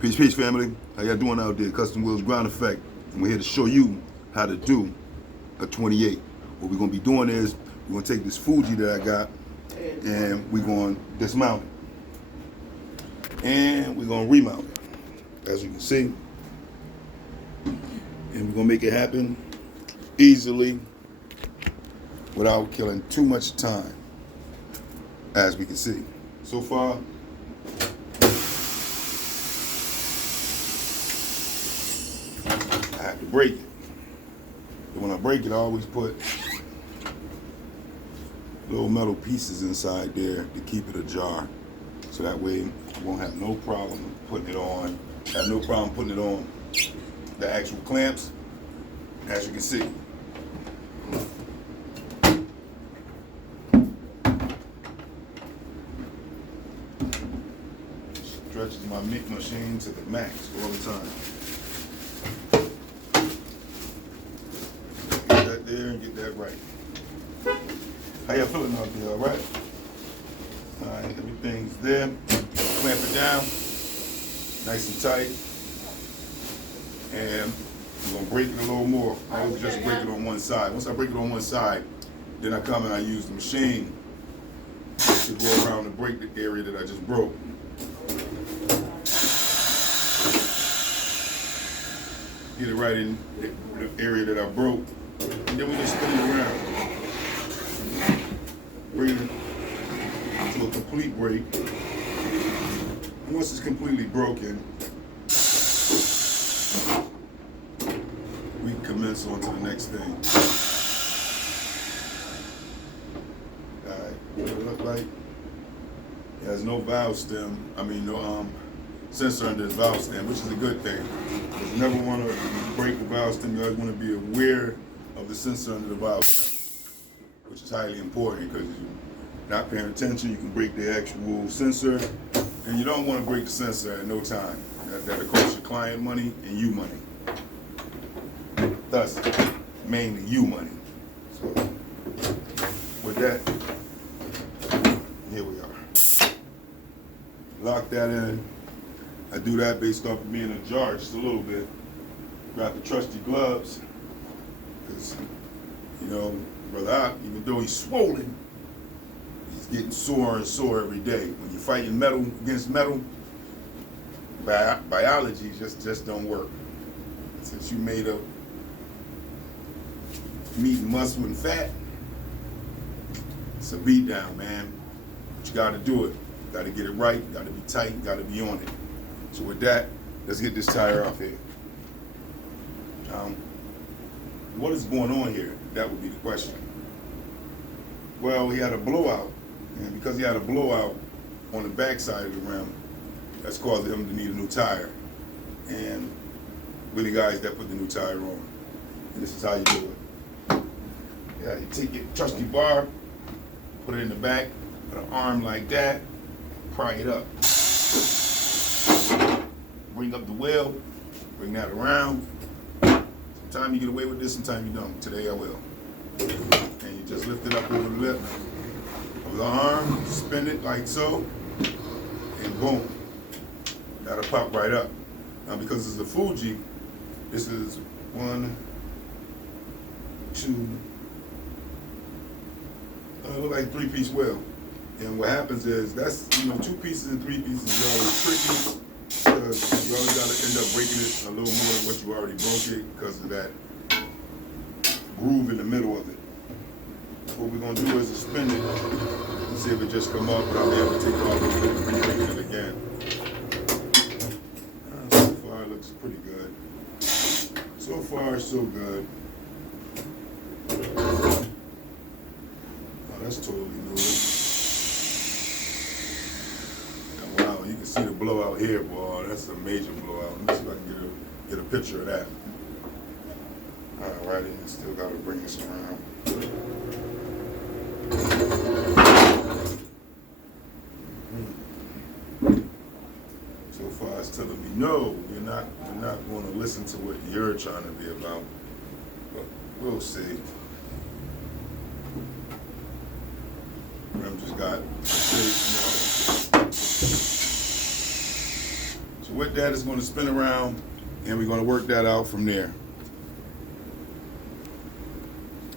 Peace, peace, family. How y'all doing out there? Custom Wheels Ground Effect. And we're here to show you how to do a 28. What we're going to be doing is we're going to take this Fuji that I got and we're going to dismount it. And we're going to remount it, as you can see. And we're going to make it happen easily without killing too much time, as we can see. So far, I have to break it. And when I break it, I always put little metal pieces inside there to keep it ajar. So that way I won't have no problem putting it on. I have no problem putting it on the actual clamps, as you can see. Stretches my machine to the max all the time. Get that there and get that right. How y'all feeling out there, all right? All right, everything's there. Clamp it down, nice and tight. And I'm gonna break it a little more. I always just break it on one side. Once I break it on one side, then I come and I use the machine to go around and break the area that I just broke. Get it right in the area that I broke. And then we just spin it around. Bring it to a complete break. And once it's completely broken, we can commence on to the next thing. Alright, what it look like? It has no valve stem. No sensor under the valve stem, which is a good thing. Because you never want to break the valve stem. You always want to be aware of the sensor under the valve stem, which is highly important because you're not paying attention. You can break the actual sensor, and you don't want to break the sensor at no time. That'll cost your client money and you money. Thus, mainly you money. So, with that, here we are. Lock that in. I do that based off of being ajar just a little bit. Grab the trusty gloves, because, Brother Op, even though he's swollen, he's getting sore and sore every day. When you're fighting metal against metal, biology just don't work. Since you made up meat and muscle and fat, it's a beat down, man. But you gotta do it. You gotta get it right, you gotta be tight, you gotta be on it. So with that, let's get this tire off here. What is going on here? That would be the question. Well, he had a blowout, and because he had a blowout on the back side of the rim, that's caused him to need a new tire. And we're the guys that put the new tire on. And this is how you do it. Yeah, you take your trusty bar, put it in the back, put an arm like that, pry it up. Bring up the wheel, bring that around. Sometimes you get away with this, sometimes you don't. Today I will. And you just lift it up over the lip of the arm, spin it like so, and boom. That'll pop right up. Now because it's a Fuji, this is 1, 2, look like 3-piece wheel. And what happens is, that's, 2 pieces and 3 pieces is always tricky. Because you always got to end up breaking it a little more than what you already broke it because of that groove in the middle of it. What we're going to do is spin it and see if it just come up, but I'll be able to take it off and re-break it again. So far it looks pretty good. So far so good. Oh, that's totally new. Wow, you can see the blowout here, boy. That's a major blowout. Let me see if I can get a picture of that. All right, and still got to bring this around. So far, it's telling me no. We're not going to listen to what you're trying to be about. But we'll see. Rim just got a big, So with that, it's going to spin around, and we're going to work that out from there.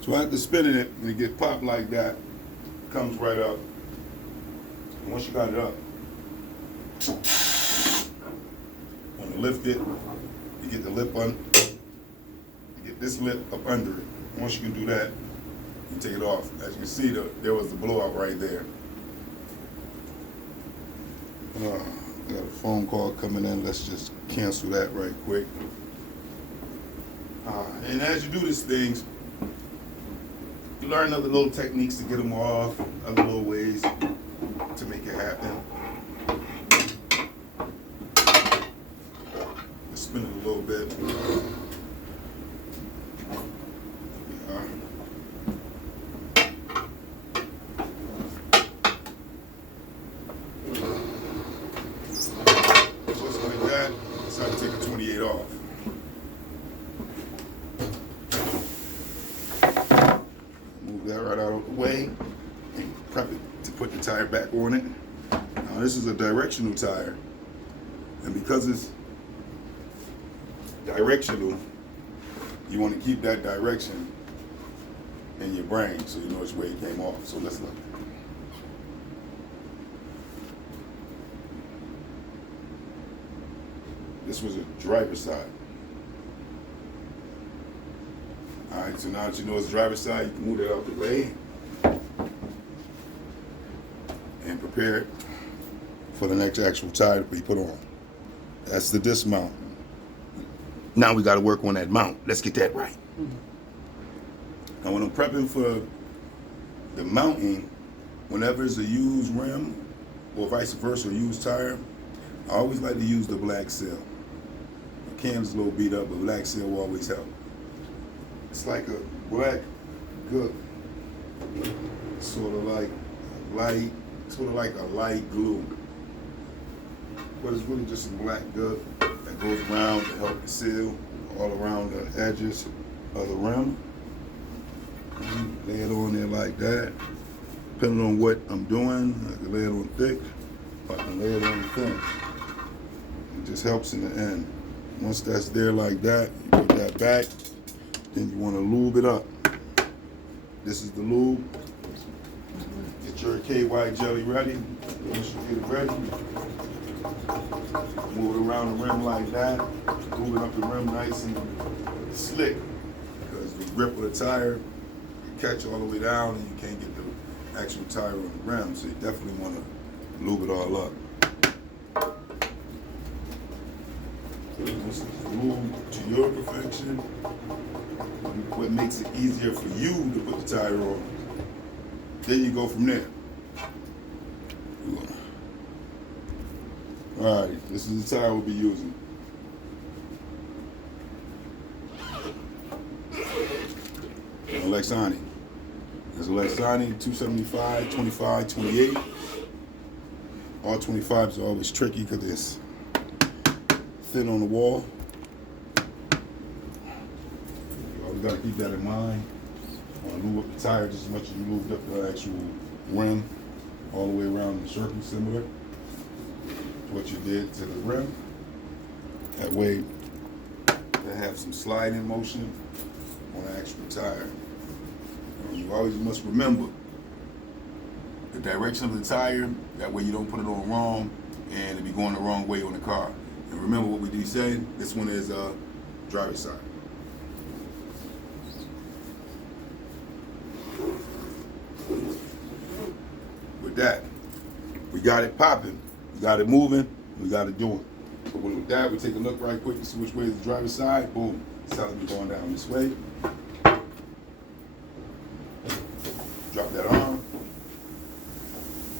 So after spinning it, when it get popped like that, it comes right up. And once you got it up, want to lift it, you get the lip on, you get this lip up under it. Once you can do that, you take it off. As you can see, there was the blowout right there. I got a phone call coming in. Let's just cancel that right quick. And as you do these things, you learn other little techniques to get them off, other little ways to make it happen. Let's spin it a little bit. Just like that, that's how to take a 28 off. Move that right out of the way and prep it to put the tire back on it. Now this is a directional tire, and because it's directional, you want to keep that direction in your brain so you know which way it came off. So let's look. This was a driver's side. All right, so now that you know it's driver's side, you can move that out the way and prepare it for the next actual tire to be put on. That's the dismount. Now we got to work on that mount. Let's get that right. Now when I'm prepping for the mounting, whenever it's a used rim or vice versa, a used tire, I always like to use the black seal. The can is a little beat up, but black seal will always help. It's like a black good, sort of like a light glue. But it's really just some black good that goes around to help the seal all around the edges of the rim. Lay it on there like that. Depending on what I'm doing, I can lay it on thick, I can lay it on thin. It just helps in the end. Once that's there like that, you put that back, then you want to lube it up. This is the lube. Get your KY jelly ready. Once you get it ready, move it around the rim like that. Move it up the rim nice and slick, because the grip of the tire you catch all the way down and you can't get the actual tire on the rim. So you definitely want to lube it all up. This is lube to your perfection. What makes it easier for you to put the tire on. Then you go from there. Alright, this is the tire we'll be using. Alexani. There's Alexani 275, 25, 28. All 25s are always tricky because it's thin on the wall. You always got to keep that in mind. You want to lube up the tire just as much as you lubed up the actual rim, all the way around the circle, similar to what you did to the rim. That way, they have some sliding motion on the actual tire. And you always must remember the direction of the tire. That way you don't put it on wrong and it be going the wrong way on the car. And remember what we did say, this one is driver's side. With that, we got it popping, we got it moving, we got it doing. So with that, we take a look right quick to see which way is the driver's side. Boom, it's telling me going down this way. Drop that arm.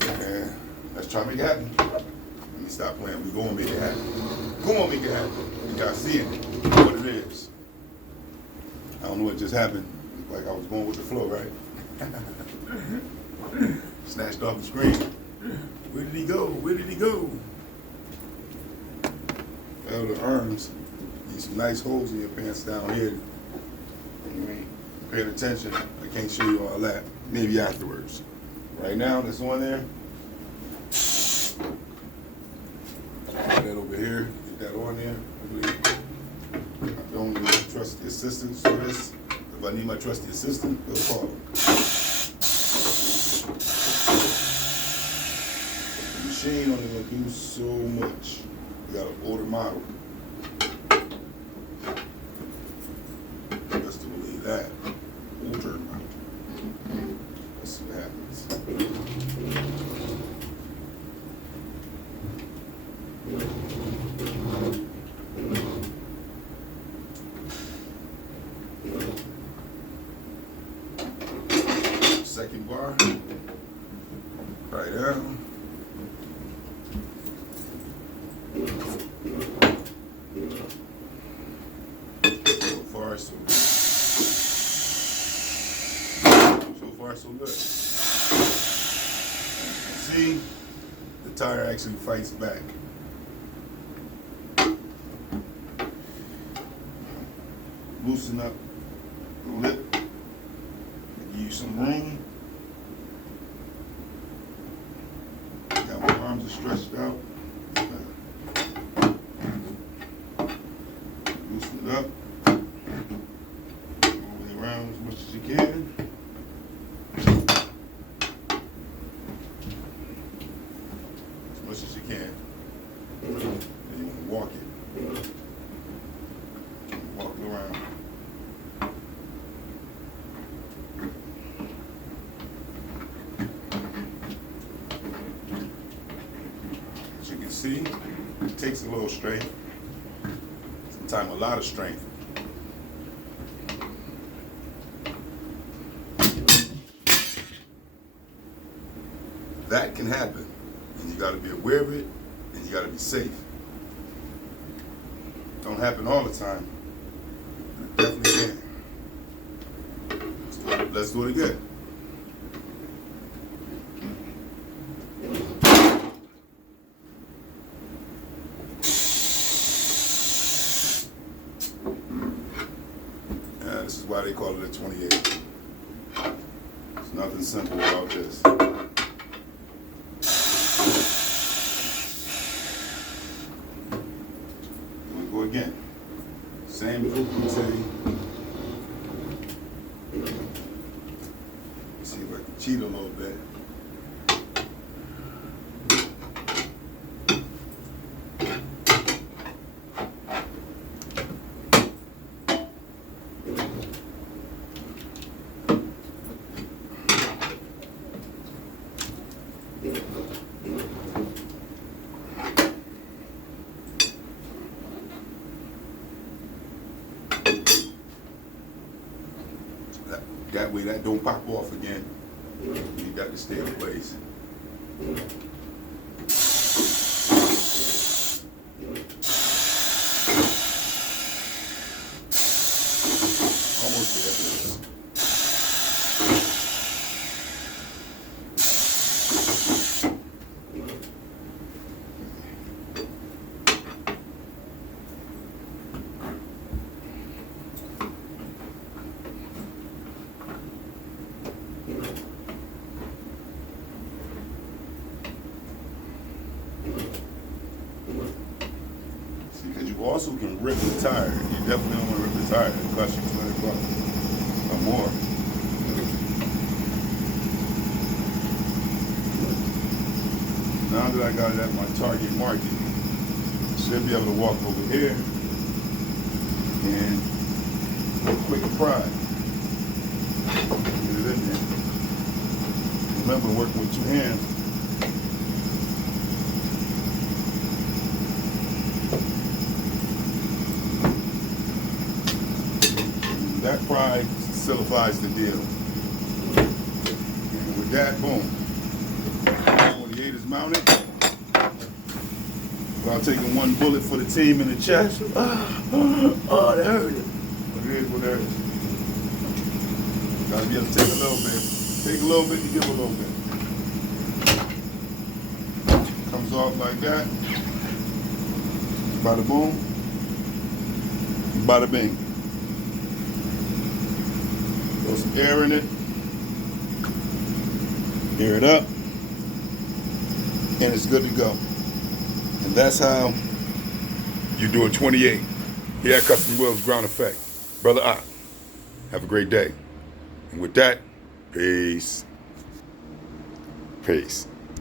And let's try to make it happen. Let me stop playing. We're going to make it happen. Come on, make it happen. You guys see it, what it is. I don't know what just happened. Looked like I was going with the flow, right? Snatched off the screen. Where did he go? Where did he go? Well, the arms. Need some nice holes in your pants down here. You ain't paying attention. I can't show you all that. Maybe afterwards. Right now, that's on there. Put that over here. here, get that on there. I don't really trust the assistants for this. If I need my trusty assistant, go call them. The machine only gonna do so much. You got an older model. Just to believe that. Older model. Let's see what happens. Second bar, right there. So far, so good. As you can see, the tire actually fights back. Loosen up the lip, give you some room. Got my arms are stretched out. Loosen it up. Move it around as much as you can. As much as you can. And you want to walk it. Walk it around. As you can see, it takes a little strength. Sometimes a lot of strength. That can happen, and you got to be aware of it, and you got to be safe. Don't happen all the time. It definitely can. Let's do it again. This is why they call it a 28. There's nothing simple about this. Here we go again. Same routine. Let's see if I can cheat a little bit. That way that don't pop off again. You got to stay in place. Almost there. Because you also can rip the tire. You definitely don't want to rip the tire. It costs you $200 or more. Now that I got it at my target market, I should be able to walk over here and quick pry. Get it in there. Remember, working with two hands. That pry solidifies the deal. And with that, boom. 28 is mounted. But I'll take one bullet for the team in the chest. Oh, that hurt it. But it is what it is. Gotta be able to take a little bit. Take a little bit and give a little bit. Comes off like that. Bada boom. Bada bing. Throw some air in it. Air it up. And it's good to go. And that's how You do a 28. Here at Custom Wheels Ground Effect. Brother Ott, have a great day. And with that, peace. Peace.